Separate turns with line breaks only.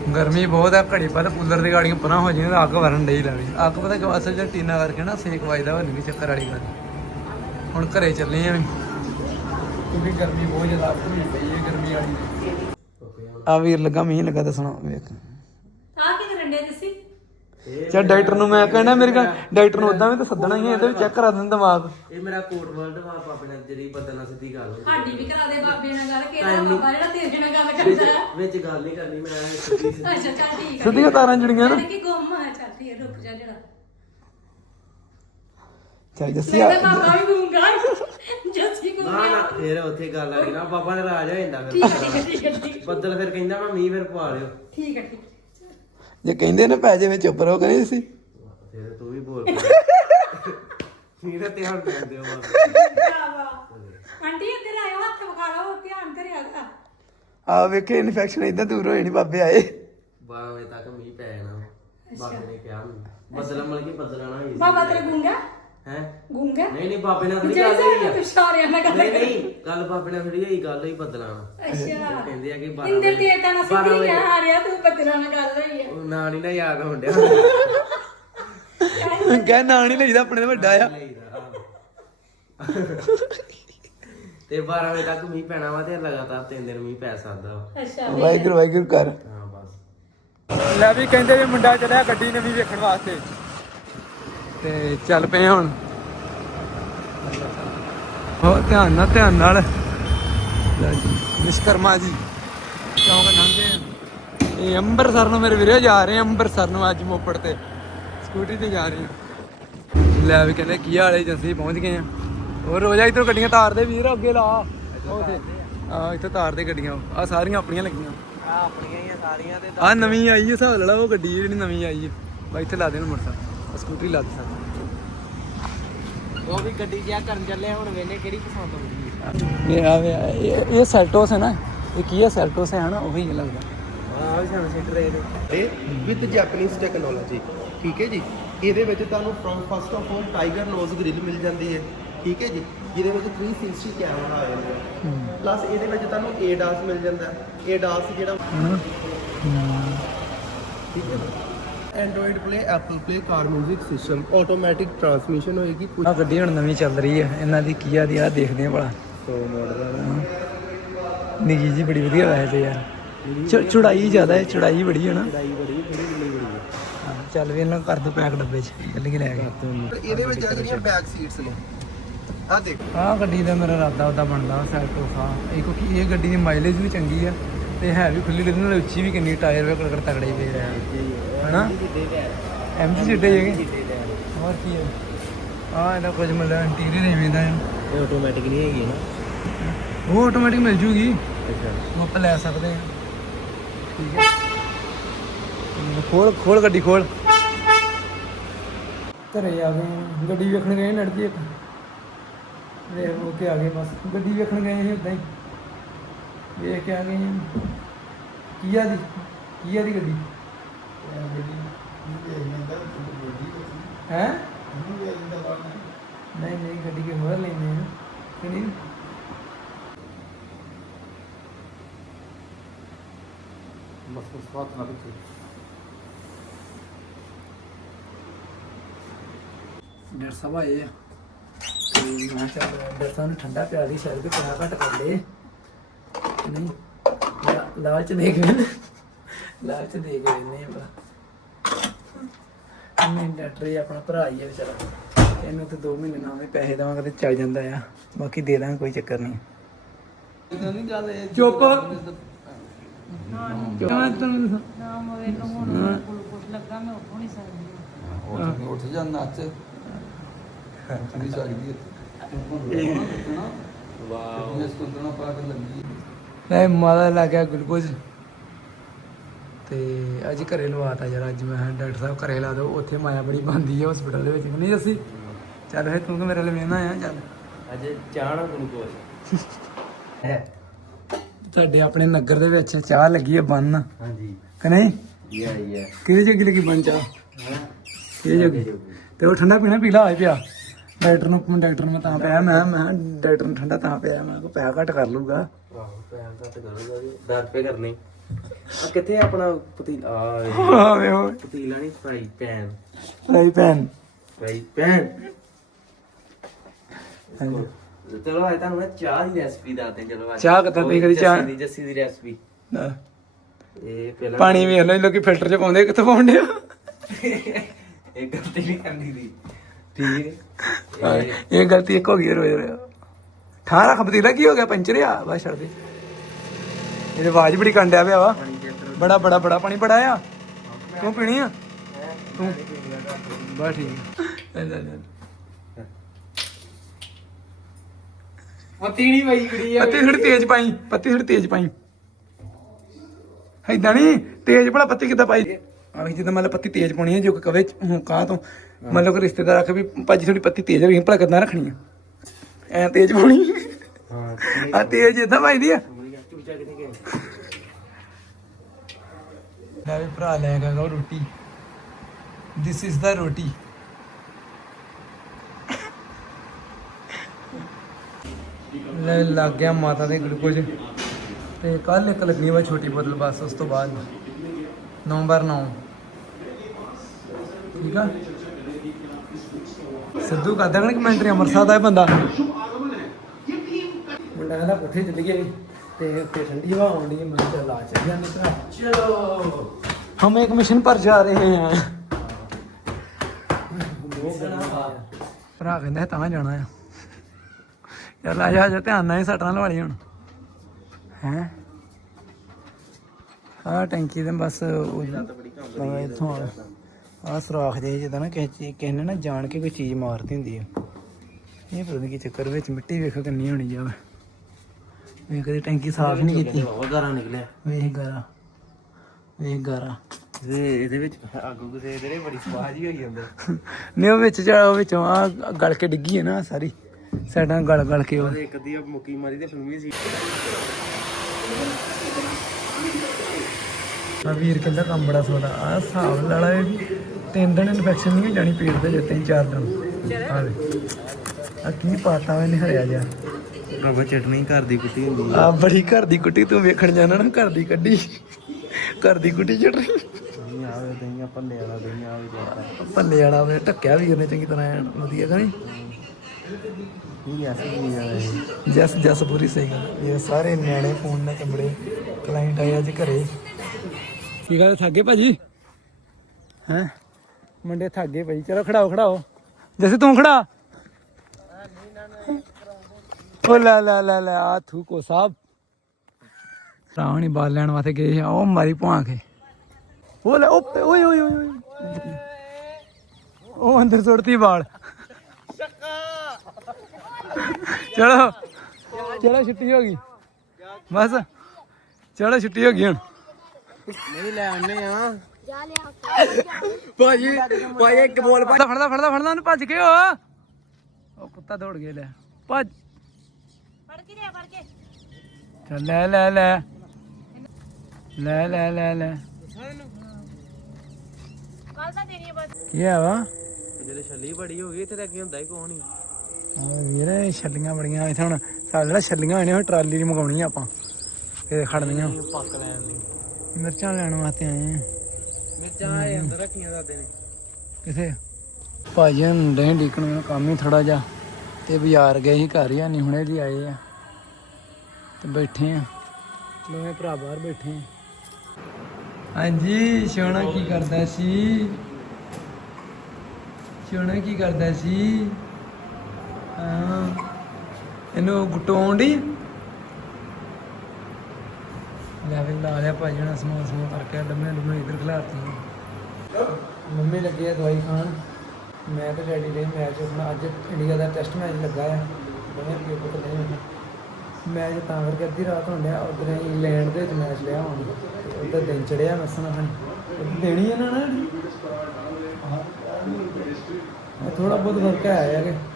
ਗਰਮੀ ਬਹੁਤ ਆ, ਘੜੀ ਬਾਅਦ ਕੂਲਰ ਦੀ ਗਾੜੀਆਂ ਪਰਾਂ ਹੋ ਜਾਂਦੀਆਂ, ਅੱਗ ਵਰਨ ਡਈ ਲੱਗਦੀ। ਅੱਗ ਪਤਾ ਕਿ ਅਸਲ 'ਚ ਟੀਨਾ ਕਰਕੇ ਨਾ ਸੇਕ ਵੱਜਦਾ ਵਾ, ਨਹੀਂ ਚੱਕਰ ਵਾਲੀ ਗੱਲ। ਹੁਣ ਘਰੇ ਚੱਲੇ ਆ ਕਿਉਂਕਿ ਗਰਮੀ ਬਹੁਤ ਜ਼ਿਆਦਾ ਹੋਈ ਪਈ ਹੈ, ਗਰਮੀ ਵਾਲੀ। ਆ ਵੀਰ ਲੱਗਾ ਮੀਂਹ ਲੱਗਾ ਦੱਸਣਾ ਵੇਖ
ਆ ਕੀ ਕਰਨ ਦੇ ਤੁਸੀਂ?
ਚੱਲ ਡਾਕਟਰ ਨੂੰ ਮੈਂ ਕਹਿਣਾ, ਮੇਰੇ ਕੋਲ ਡਾਕਟਰ ਨੂੰ ਉਦਾਂ ਵੀ ਤਾਂ ਸੱਦਣਾ ਹੀ, ਇਹਦੇ ਵੀ ਚੈੱਕ ਕਰਾ ਦਿੰਦਾ ਦਿਮਾਗ।
ਇਹ ਮੇਰਾ ਕੋਟ ਵਰਲਡ ਵਾ ਆਪਣੇ ਜਿਹੜੀ ਬਦਲਣਾ ਸਿੱਧੀ ਗੱਲ ਹੋਈ।
ਸਾਡੀ ਵੀ ਕਰਾ ਦੇ ਬਾਬੇ ਨਾਲ ਗੱਲ, ਕਿਹੜਾ ਬਾਬਾ ਜਿਹੜਾ ਤੇਰੇ ਨਾਲ ਗੱਲ ਕਰਦਾ
ਵਿੱਚ ਗੱਲ ਨਹੀਂ ਕਰਨੀ, ਮੈਂ ਸਿੱਧੀ
ਅੱਛਾ ਚੱਲ ਠੀਕ ਆ।
ਸਿੱਧੀਆਂ ਤਾਰਾਂ ਜੁੜੀਆਂ ਨਾ।
ਕਿ ਗੁੰਮ ਆ, ਚੱਲ ਠੀਕ ਆ, ਰੁਕ ਜਾ ਜਰਾ।
ਚੱਲ ਜੱਸੀ
ਲੱਗਦਾ ਬਾਬਾ ਵੀ ਗੁੰਗਾ ਜੱਸੀ
ਨਾ
ਗੁੰਗਾ।
ਨਾ ਫੇਰ ਉੱਥੇ ਗੱਲ ਆ ਗਈ ਨਾ, ਬਾਬਾ ਨਾਰਾਜ਼ ਹੋ ਜਾਂਦਾ
ਠੀਕ ਆ
ਫਿਰ।
ਠੀਕ ਆ ਠੀਕ ਆ ਠੀਕ ਆ।
ਬੱਦਲ ਫਿਰ ਕਹਿੰਦਾ ਮੈਂ ਮੀਂਹ ਫਿਰ ਪਵਾ ਲਿਓ।
ਠੀਕ ਆ ਠੀਕ ਆ।
ਜੇ ਕਹਿੰਦੇ ਨੇ ਪੈ ਜਾਵੇ ਚੁੱਪ ਰਹੋ, ਕਹਿੰਦੇ ਸੀ
ਫਿਰ ਤੂੰ ਵੀ ਬੋਲ ਮੀਂਹ ਦਾ ਧਿਆਨ ਰੱਖਦੇ ਹੋ
ਆਂਟੀ ਇੱਧਰ ਆਇਓ, ਹੱਥ ਵਿਖਾ ਲਓ, ਧਿਆਨ ਕਰਿਆ ਦਾ।
ਆ ਵੇਖੇ ਇਨਫੈਕਸ਼ਨ ਇਦਾਂ ਦੂਰ ਹੋਈ ਨਹੀਂ, ਬਾਬੇ ਆਏ
12 ਵਜੇ ਤੱਕ ਮੀਂਹ ਪੈ ਜਾਣਾ। ਬਾਬੇ ਨੇ ਕਿਹਾ ਬੱਦਲ ਮਲ ਕੇ ਬਦਲਣਾ ਹੀ
ਬਾਬਾ ਤੇਰੇ ਗੁੰਗਾ
ਹੈ।
ਗੁੰਗਾ
ਨਹੀਂ ਨਹੀਂ ਬਾਬੇ ਨਾਲ ਥੋੜੀ ਗੱਲ ਹੋਈ ਆ।
ਤੂੰ ਸਾਰਿਆਂ ਨਾਲ ਗੱਲ
ਨਹੀਂ ਨਹੀਂ ਗੱਲ ਬਾਬੇ ਨਾਲ ਥੋੜੀ ਹੋਈ, ਗੱਲ ਹੋਈ ਬਦਲਾਣਾ।
ਅੱਛਾ
ਕਹਿੰਦੇ ਆ ਕਿ 12
ਇੰਦਰ ਦੇਵਤਾ ਨਾਲ ਸਿੱਧੀ ਕਹਿ ਆ ਰਿਹਾ, ਤੂੰ ਬੱਦਲਾਂ ਨਾਲ ਗੱਲ ਹੋਈ ਆ।
ਉਹ ਨਾਂ ਨੀ ਨਾ ਯਾਦ ਹੋਣ ਡਿਆ
ਕਹਿ ਨਾਂ ਨਹੀਂ ਲਈਦਾ, ਆਪਣੇ ਤੋਂ ਵੱਡਾ ਆ।
ਤੇ 12 ਵਜੇ ਤੱਕ ਮੀਂਹ ਪੈਣਾ ਵਾ ਤੇ ਲਗਾਤਾਰ 3 ਦਿਨ ਮੀਂਹ ਪੈ ਸਕਦਾ ਵਾ।
ਅੱਛਾ
ਵਾਹਿਗੁਰੂ ਵਾਹਿਗੁਰੂ ਕਰ।
ਹਾਂ ਬਸ
ਲੈ ਵੀ ਕਹਿੰਦੇ ਵੀ ਮੁੰਡਾ ਚੜਿਆ ਗੱਡੀ ਨਵੀਂ ਵੇਖਣ ਵਾਸਤੇ, ਤੇ ਚੱਲ ਪਏ ਹੁਣ। ਹੋ ਧਿਆਨ ਨਾਲ ਲੈ ਜੀ ਵਿਸ਼ਕਰਮਾ ਜੀ ਚੌਂਕ ਲੰਘਦੇ ਆ। ਇਹ ਅੰਮ੍ਰਿਤਸਰ ਨੂੰ ਮੇਰੇ ਵੀਰੇ ਜਾ ਰਹੇ ਆ, ਅੰਮ੍ਰਿਤਸਰ ਨੂੰ ਅੱਜ ਮੋਪੜ ਤੇ ਸਕੂਟਰੀ ਤੇ ਜਾ ਰਹੇ ਆ। ਲੈ ਵੀ ਕਹਿੰਦੇ ਕੀ ਹਾਲ ਹੈ ਜੀ, ਅਸੀਂ ਪਹੁੰਚ ਗਏ ਆ। ਹੋਰ ਰੋਜ਼ਾ ਇੱਧਰੋਂ ਗੱਡੀਆਂ ਤਾਰਦੇ ਵੀਰ, ਅੱਗੇ ਲਾ ਉੱਥੇ ਆ, ਇੱਥੇ ਤਾਰਦੇ ਗੱਡੀਆਂ। ਆ ਸਾਰੀਆਂ ਆਪਣੀਆਂ ਲੱਗੀਆਂ,
ਆ ਆਪਣੀਆਂ ਹੀ ਆ ਸਾਰੀਆਂ ਤੇ
ਆ ਨਵੀਂ ਆਈ ਹੈ, ਹਿਸਾਬ ਲਾ ਲਾ ਉਹ ਗੱਡੀ ਜਿਹੜੀ ਨਵੀਂ ਆਈ ਹੈ। ਬਾਈ ਇੱਥੇ ਲਾ ਦੇ ਨੂੰ ਮੋਟਰਸਾਈਕਲ, ਸਕੂਟਰੀ ਲਾ ਦੇ ਸਾਡੀ।
ਉਹ ਵੀ ਗੱਡੀ ਜਿਆ ਕਰਨ ਚੱਲੇ ਹੁਣ, ਵੇਲੇ ਕਿਹੜੀ ਪਸੰਦ ਆਉਂਦੀ
ਇਹ ਇਹ ਸੈਲਟੋਸ ਹੈ ਨਾ, ਇਹ ਕੀ ਹੈ ਸੈਲਟੋਸ ਹੈ ਨਾ, ਉਹੀ ਲੱਗਦਾ।
ਆ ਵੀ ਸਾਨੂੰ ਸੀਟਰ
ਇਹ ਵਿਦ ਜੈਪਨੀਜ਼ ਟੈਕਨੋਲੋਜੀ, ਠੀਕ ਹੈ ਜੀ। ਇਹਦੇ ਵਿੱਚ ਤੁਹਾਨੂੰ first of all tiger nose grill ਮਿਲ ਜਾਂਦੀ ਹੈ, ਠੀਕ ਹੈ ਜੀ, ਜਿਹਦੇ ਵਿੱਚ 360 ਕੈਮਰਾ ਆ ਜਾਂਦਾ। ਪਲੱਸ ਇਹਦੇ ਵਿੱਚ ਤੁਹਾਨੂੰ ADAS ਮਿਲ ਜਾਂਦਾ। ADAS ਜਿਹੜਾ ਠੀਕ ਹੈ, Android play, Apple play, car music system, automatic transmission ਹੋਏਗੀ।
ਆ ਗੱਡੀ ਹੁਣ ਨਵੀਂ ਚੱਲ ਰਹੀ ਹੈ, ਇਹਨਾਂ ਦੀ ਕੀ ਆ ਦੀ ਆ ਦੇਖਦੇ ਆ ਭਲਾ।
100 ਮਾਡਲ
ਨਿੱਕੀ ਜੀ ਬੜੀ ਵਧੀਆ ਵੈਸੇ ਤੇ ਯਾਰ, ਚੜਾਈ ਜ਼ਿਆਦਾ ਹੈ, ਚੜਾਈ ਬੜੀ ਹੈ ਨਾ।
ਬੜੀ ਬੜੀ ਬੜੀ
ਹਾਂ, ਚੱਲ ਵੀ ਇਹਨਾਂ ਨੂੰ ਕਰ ਦੋ ਪੈਕ ਡੱਬੇ 'ਚ, ਚੱਲ ਕੇ ਲੈ ਗਏ।
ਇਹਦੇ ਵਿੱਚ ਆ ਜਿਹੜੀਆਂ ਬੈਕ ਸੀਟਸ ਨੇ, ਆ ਦੇਖ
ਆਹ ਗੱਡੀ ਦਾ ਮੇਰਾ ਇਰਾਦਾ ਉਹਦਾ ਬਣਦਾ ਸੈਲਟੋਸ ਆ, ਇਹ ਕਿਉਂਕਿ ਇਹ ਗੱਡੀ ਦੀ ਮਾਈਲੇਜ ਵੀ ਚੰਗੀ ਆ ਤੇ ਹੈ ਵੀ ਖੁੱਲੀ ਡੁੱਲੀ, ਨਾਲ ਉੱਚੀ ਵੀ ਕਿੰਨੀ, ਟਾਇਰ ਵੀ ਕੜਕੜ ਤਗੜੇ ਪਏ ਰਹੇ ਹਨਾ। MG ਜਿੱਡੇ ਹੈਗੇ, ਹੋਰ ਕੀ ਹੈ। ਆ ਇਹਦਾ ਕੁਝ ਮਤਲਬ ਇੰਟੀਰੀਅਰ ਐਵੇਂ ਦਾ ਹੈ।
ਇਹ ਆਟੋਮੈਟਿਕ ਨਹੀਂ ਹੈਗੀ ਨਾ,
ਉਹ ਆਟੋਮੈਟਿਕ ਮਿਲ ਜੂਗੀ,
ਅੱਛਾ
ਉਹ ਆਪਾਂ ਲੈ ਸਕਦੇ ਹਾਂ। ਠੀਕ ਹੈ, ਖੋਲ ਗੱਡੀ ਖੋਲ। ਘਰੇ ਆ ਗਏ, ਗੱਡੀ ਵੇਖਣ ਗਏ ਲੜਕੀ ਇੱਕ, ਵੇਖ ਹੋ ਕੇ ਆ ਗਏ ਬਸ। ਗੱਡੀ ਵੇਖਣ ਗਏ ਸੀ ਉਦਾਂ ਹੀ, ਵੇਖ ਕੇ ਆ ਗਏ। ਕੀਆ ਦੀ ਗੱਡੀ ਹੈ। ਨਹੀਂ ਗੱਡੀ ਕੇ ਹੋਰ ਲੈਂਦੇ ਆ ਕਿ ਨਹੀਂ। ਡਰ ਸਭ ਆਏ ਆ, ਤੇ ਮੈਂ ਚੱਲ ਡਰ ਸਾਹਿਬ ਨੂੰ ਠੰਡਾ ਪਿਆ ਦੀ, ਸ਼ਾਇਦ ਵੀ ਕਿਹਾ ਘੱਟ ਕਰ ਲਏ ਨਹੀਂ। ਲਾਲਚ ਦੇ ਕੇ ਲਾਲਚ ਦੇ ਕੇ ਨਹੀਂ ਬੜਾ। ਨਹੀਂ ਡਾਕਟਰ ਹੀ ਆਪਣਾ ਭਰਾ ਹੀ ਹੈ ਵਿਚਾਰਾ, ਇਹਨੂੰ ਤੇ 2 ਮਹੀਨੇ ਨਾਵੇਂ ਪੈਸੇ ਦੇਵਾਂਗੇ ਤੇ ਚੱਲ ਜਾਂਦਾ ਆ, ਬਾਕੀ ਦੇ ਦਾਂਗੇ, ਕੋਈ ਚੱਕਰ ਨਹੀਂ। ਚੁੱਪ
ਨਾ ਮੋਏ ਨੂੰ ਹੁਣ ਕੁਝ ਲੱਗਾ, ਮੈਂ ਉੱਠ ਨਹੀਂ ਸਕਦੀ।
ਉੱਠ ਜਾ ਨੱਚ ਚੁੜੀ ਸਕਦੀ ਵਾਓ, ਇਸ ਤੋਂ ਨਾ ਪਾ ਕੇ ਲੱਗੀ ਲੈ ਮਾਦਾ ਲੱਗ ਗਿਆ ਗਲੂਕੋਜ਼। ਤੇ ਅੱਜ ਘਰੇ ਲਵਾਤਾ ਯਾਰ, ਅੱਜ ਮੈਂ ਡਾਕਟਰ ਸਾਹਿਬ ਘਰੇ ਲਾ ਦੋ, ਉੱਥੇ ਮਾਇਆ ਬੜੀ ਬਣਦੀ ਹੈ ਹਸਪੀਟਲ ਦੇ ਵਿੱਚ, ਨਹੀਂ ਅਸੀਂ। ਚੱਲ ਫਿਰ ਤੂੰ ਕਿ ਮੇਰੇ ਲਈ ਵੇਖਣਾ ਆ, ਚੱਲ
ਅੱਜ ਚਾਹ ਨਾ ਗਲੂਕੋਜ਼ ਹੈ।
ਤੁਹਾਡੇ ਆਪਣੇ ਨਗਰ ਦੇ ਵਿੱਚ ਚਾਹ ਲੱਗੀ ਹੈ ਬੰਨ,
ਹਾਂਜੀ
ਕਿ ਨਹੀਂ?
ਯਾ
ਕਿਹਦੇ ਜੋਗੀ ਲੱਗੀ ਬੰਨ ਚਾਹ? ਕਿਹਦੇ ਜੋਗੀ? ਤੇ ਉਹ ਠੰਡਾ ਪੀਣਾ, ਪੀਲਾ ਹੋਇਆ ਪਿਆ। ਡਾਕਟਰ ਨੂੰ ਮੈਂ ਤਾਂ ਪਿਆ, ਮੈਂ ਡਾਕਟਰ ਨੂੰ ਠੰਡਾ ਤਾਂ ਪਿਆ, ਮੈਂ ਕੋ ਪੈਸਾ ਘੱਟ ਕਰ ਲੂਗਾ।
ਆਹੋ ਪੈਸਾ ਘੱਟ ਕਰੂਗਾ ਜੀ, 10 ਰੁਪਏ ਕਰਨੇ। ਆ ਕਿੱਥੇ ਆਪਣਾ ਪਤੀਲਾ
ਆ ਵੇ ਓਏ
ਪਤੀਲਾ ਨਹੀਂ ਫਰਾਈ ਪੈਨ
ਫਰਾਈ ਪੈਨ
ਚਲੋ ਅੱਜ ਤੁਹਾਨੂੰ ਮੈਂ ਚਾਹ ਦੀ ਰੈਸਪੀ ਦੱਸਦੇ ਚਲੋ ਅੱਜ
ਚਾਹ ਕਿੱਦਾਂ ਤੁਸੀਂ ਕਦੀ ਚਾਹ
ਜੱਸੀ ਦੀ ਰੈਸਪੀ ਇਹ ਪਹਿਲਾਂ
ਪਾਣੀ ਵੇਖ ਲਓ ਲੋਕੀ ਫਿਲਟਰ ਚ ਪਾਉਂਦੇ ਕਿੱਥੋਂ ਪਾਉਂਦੇ ਆ
ਇਹ ਗਲਤੀ ਨਹੀਂ ਕਰਨੀ ਦੀ ਠੀਕ ਹੈ
ਇਹ ਗਲਤੀ ਇੱਕ ਹੋ ਗਈ ਰੋਜ਼ ਰੋਜ਼ ਠਾਹ ਰੱਖ ਪਤੀਲਾ ਕੀ ਹੋ ਗਿਆ ਪੰਚਰ ਆ ਬਸ ਛੱਡ ਦੇ ਇਹਦੀ ਆਵਾਜ਼ ਬੜੀ ਕੰਡਿਆ ਪਿਆ ਵਾ ਬੜਾ ਬੜਾ ਬੜਾ ਪਾਣੀ ਬੜਾ ਆ ਤੂੰ ਪੀਣੀ ਆ ਤੂੰ ਬਸ ਠੀਕ ਲੈ
ਪਤੀ ਨਹੀਂ ਪਈ ਕੁੜੀ
ਪੱਤੀ ਥੋੜੀ ਤੇਜ਼ ਪਾਈ ਪੱਤੀ ਥੋੜੀ ਤੇਜ਼ ਪਾਈ ਏਦਾਂ ਨਹੀਂ ਤੇਜ਼ ਭਲਾ ਪੱਤੀ ਕਿੱਦਾਂ ਪਾਈ ਆ ਜਿੱਦਾਂ ਮਤਲਬ ਪੱਤੀ ਤੇਜ਼ ਪਾਉਣੀ ਹੈ ਜੋ ਕਿ ਕਵੇ ਕਾਹ ਤੋਂ ਮਤਲਬ ਕਿ ਰਿਸ਼ਤੇਦਾਰ ਆਖੇ ਵੀ ਭਾਜੀ ਥੋੜੀ ਪੱਤੀ ਤੇਜ਼ ਹੋਈ ਭਲਾ ਕਿੱਦਾਂ ਰੱਖਣੀ ਆ ਐ ਤੇਜ਼ ਪਾਉਣੀ
ਹਾਂ
ਆ ਤੇਜ਼ ਇਦਾਂ ਪਾਈਦੀ ਆ
ਚੁੱਚਾ ਕਿੱਥੇ ਗਿਆ
ਲੈ ਵੀ ਭਰਾ ਲੈ ਗਿਆ ਉਹ ਰੋਟੀ ਦਿਸ ਇਜ਼ ਦਾ ਰੋਟੀ ਲੈ ਲੱਗ ਗਿਆ ਮਾਤਾ ਦੇ ਗਲੂਕੋਜ਼ ਤੇ ਕੱਲ ਇੱਕ ਲੱਗਣੀ ਵਾ ਛੋਟੀ ਬੋਤਲ ਬਸ ਉਸ ਤੋਂ ਬਾਅਦ ਨਵੰਬਰ 9 ਠੀਕ ਆ ਸਿੱਧੂ ਕਰਦਾ ਕਿ ਕਮੈਂਟਰੀ ਅੰਮ੍ਰਿਤਸਰ ਦਾ ਇਹ ਬੰਦਾ ਮੁੰਡਾ ਕਹਿੰਦਾ ਪੁੱਠੇ ਚੱਲ ਗਿਆ ਤੇ ਉੱਤੇ ਠੰਡੀ ਹਵਾ ਆਉਂਦੀ ਹੈ ਮੈਂ ਚੱਲ ਆ ਚੱਲ ਜਾਂਦੇ ਭਰਾ ਚਲੋ ਹਮ ਇੱਕ ਮਿਸ਼ਨ ਪਰ ਜਾ ਰਹੇ ਹਾਂ ਭਰਾ ਕਹਿੰਦਾ ਤਾਂ ਜਾਣਾ ਆ ਚੱਲ ਆ ਜਾ ਧਿਆਨ ਨਾਲ ਹੀ ਸੱਟਾਂ ਲਵਾ ਲਈ ਹੁਣ ਹੈ ਆਹ ਟੈਂਕੀ ਦੇ ਬਸ ਇੱਥੋਂ ਆਹ ਸੁਰਾਖ ਜਿਹੇ ਜਿੱਦਾਂ ਨਾ ਕਿਸੇ ਨੇ ਨਾ ਜਾਣ ਕੇ ਕੋਈ ਚੀਜ਼ ਮਾਰਦੀ ਹੁੰਦੀ ਆ ਇਹ ਪਤਾ ਨਹੀਂ ਕੀ ਚੱਕਰ ਵਿੱਚ ਮਿੱਟੀ ਵੇਖੋ ਕਿੰਨੀ ਹੋਣੀ ਜਾਵੇ ਮੈਂ ਕਦੇ ਟੈਂਕੀ ਸਾਫ਼ ਨਹੀਂ ਕੀਤੀ
ਗਾਰਾ ਨਿਕਲਿਆ
ਵੇਖ ਗਾਰਾ
ਇਹਦੇ ਵਿੱਚ ਆਗੂ ਕਿਸੇ ਇਹਦੇ ਬੜੀ ਸਵਾਦ ਹੀ ਹੋਈ ਜਾਂਦਾ
ਨਹੀਂ ਉਹ ਵਿੱਚ ਜਾ ਉਹ ਵਿੱਚੋਂ ਆ ਗਲ ਕੇ ਡਿੱਗੀ ਹੈ ਨਾ ਸਾਰੀ ਸਾਈਡਾਂ ਗਲ ਕੇ ਉਹ
ਇੱਕ ਅੱਧੀ ਮੁੱਕੀ ਮਾਰੀ ਤੇ ਫਿਲਮੀ ਸੀ
ਆ ਵੀਰ ਕਹਿੰਦਾ ਕੰਮ ਬੜਾ ਸੋਹਣਾ ਆ ਹਿਸਾਬ ਲਾਲਾ ਇਹ ਵੀ 3 ਦਿਨ ਇਨਫੈਕਸ਼ਨ ਨਹੀਂ ਜਾਣੀ ਪੇਟ ਦੇ ਜੇ 3-4 ਦਿਨ ਆ ਵੇ ਆ ਕੀ ਪਾਤਾ ਮੈਨੇ ਹਰਿਆ ਜਾ
ਭਰਾਵਾ ਚਟਨੀ ਘਰ ਦੀ ਕੁੱਟੀ ਹੁੰਦੀ
ਆ ਬੜੀ ਘਰ ਦੀ ਕੁੱਟੀ ਤੂੰ ਵੇਖਣ ਜਾਣਾ ਨਾ ਘਰ ਦੀ ਕੱਢੀ ਘਰ ਦੀ ਕੁੱਟੀ ਚਟਨੀ
ਨਹੀਂ ਆਵੇ ਦਈਆਂ ਭੱਲੇ ਵਾਲਾ ਦਈਆਂ ਆਵੇ
ਭੱਲੇ ਵਾਲਾ ਵੇ ਢੱਕਿਆ ਵੀ ਉਹਨੇ ਚੰਗੀ ਤਰ੍ਹਾਂ ਐਨ ਵਧੀਆ ਕਰੀ
ਇਹ ਐਸੀ ਨਹੀਂ ਆ
ਜਸ ਪੂਰੀ ਸਹੀ ਗੱਲ ਇਹ ਸਾਰੇ ਨਿਆਣੇ ਫੋਨ ਨਾਲ ਚੰਬੜੇ ਕਲਾਇੰਟ ਆਏ ਅੱਜ ਘਰੇ ਕੀ ਗੱਲ ਥੱਕ ਗਏ ਭਾਜੀ ਹੈਂ ਮੁੰਡੇ ਥੱਕ ਗਏ ਭਾਈ ਚਲੋ ਖੜਾਓ ਜੈਸੇ ਤੂੰ ਖੜਾ ਉਹ ਲੈ ਆ ਥੂਕੋ ਸਾਹਿਬ ਰਾਵਣੀ ਬਾਲ ਲੈਣ ਵਾਸਤੇ ਗਏ ਆ ਉਹ ਮਾਰੀ ਭੁਆ ਕੇ ਉਹ ਲੈ ਓਏ ਉਹ ਅੰਦਰ ਸੁੱਟਤੀ ਬਾਲ ਚਲੋ ਛੁੱਟੀ ਹੋ ਗਈ ਬਸ ਚਲੋ ਛੁੱਟੀ ਹੋ ਗਈ ਹੁਣ
ਨਹੀਂ ਲੈ ਆਨੇ ਆ
ਭਾਜੀ ਇੱਕ ਬੋਲ ਫੜਦਾ ਉਹਨੂੰ ਭੱਜ ਕੇ ਉਹ ਕੁੱਤਾ ਦੌੜ ਗਿਆ ਲੈ ਭੱਜ
ਫੜ ਕੇ
ਚੱਲ ਲੈ
ਕੱਲ ਤਾਂ ਦੇਣੀ ਬਸ
ਕੀ ਆ ਵਾ
ਜਦੋਂ ਛੱਲੀ ਬੜੀ ਹੋ ਗਈ ਇੱਥੇ ਤਾਂ ਕੀ ਹੁੰਦਾ ਹੀ ਕੋਈ ਨਹੀਂ
ਵੀਰੇ ਛੱਲੀਆਂ ਬੜੀਆਂ ਇੱਥੇ ਹੁਣ ਸਾਡੇ ਜਿਹੜਾ ਛੱਲੀਆਂ ਹੋਣੀਆਂ ਟਰਾਲੀ ਦੀ ਮੰਗਾਉਣੀ ਆ ਆਪਾਂ ਫੇਰ ਖੜਨੀਆਂ
ਪੱਕ ਲੈਣ ਲਈ
ਮਿਰਚਾਂ ਲੈਣ ਵਾਸਤੇ ਆਏ ਆ
ਮਿਰਚਾਂ ਇਹ ਅੰਦਰ ਰੱਖੀਆਂ ਦਾਦੇ ਨੇ
ਕਿਥੇ ਭਾਜੀ ਹੁੰਦੇ ਡੀਕਣ ਮੈਨੂੰ ਕੰਮ ਹੀ ਥੋੜਾ ਜਿਹਾ ਤੇ ਬਾਜ਼ਾਰ ਗਏ ਸੀ ਘਰ ਹੀ ਨਹੀਂ ਹੁਣੇ ਦੀ ਆਏ ਆ ਤੇ ਬੈਠੇ ਆ ਦੋਵੇਂ ਭਰਾ ਬਾਹਰ ਬੈਠੇ ਆ ਹਾਂਜੀ ਸੋਹਣਾ ਕੀ ਕਰਦਾ ਸੀ ਹਾਂ ਇਹਨੂੰ ਗੁੱਟੋਂ ਡੀ ਲੈ ਵੀ ਲਾ ਲਿਆ ਭਾਜੀ ਨਾਲ ਸਮੋਸ ਕਰਕੇ ਡੰਮੇ ਇੱਧਰ ਖਿਲਾਰਤੀ ਮੰਮੀ ਲੱਗੀ ਆ ਦਵਾਈ ਖਾਣ ਮੈਂ ਤੇ ਡੈਡੀ ਦੇ ਮੈਚ ਆਪਣਾ ਅੱਜ ਇੰਡੀਆ ਦਾ ਟੈਸਟ ਮੈਚ ਲੱਗਾ ਆ ਦੋਵੇਂ ਅੱਗੇ ਪੁੱਤ ਨਹੀਂ ਹੋਣਾ ਮੈਚ ਤਾਂ ਕਰਕੇ ਅੱਧੀ ਰਾਤ ਹੋਣ ਡਿਆ ਉੱਧਰ ਇੰਗਲੈਂਡ ਦੇ ਵਿੱਚ ਮੈਚ ਲਿਆ ਹੁਣ ਉੱਧਰ ਦਿਨ ਚੜਿਆ ਮਸਾਂ ਖਾਣ ਦੇਣੀ ਇਹਨਾਂ ਨੇ ਥੋੜਾ ਬਹੁਤ ਫਰਕ ਆਇਆ ਕਿ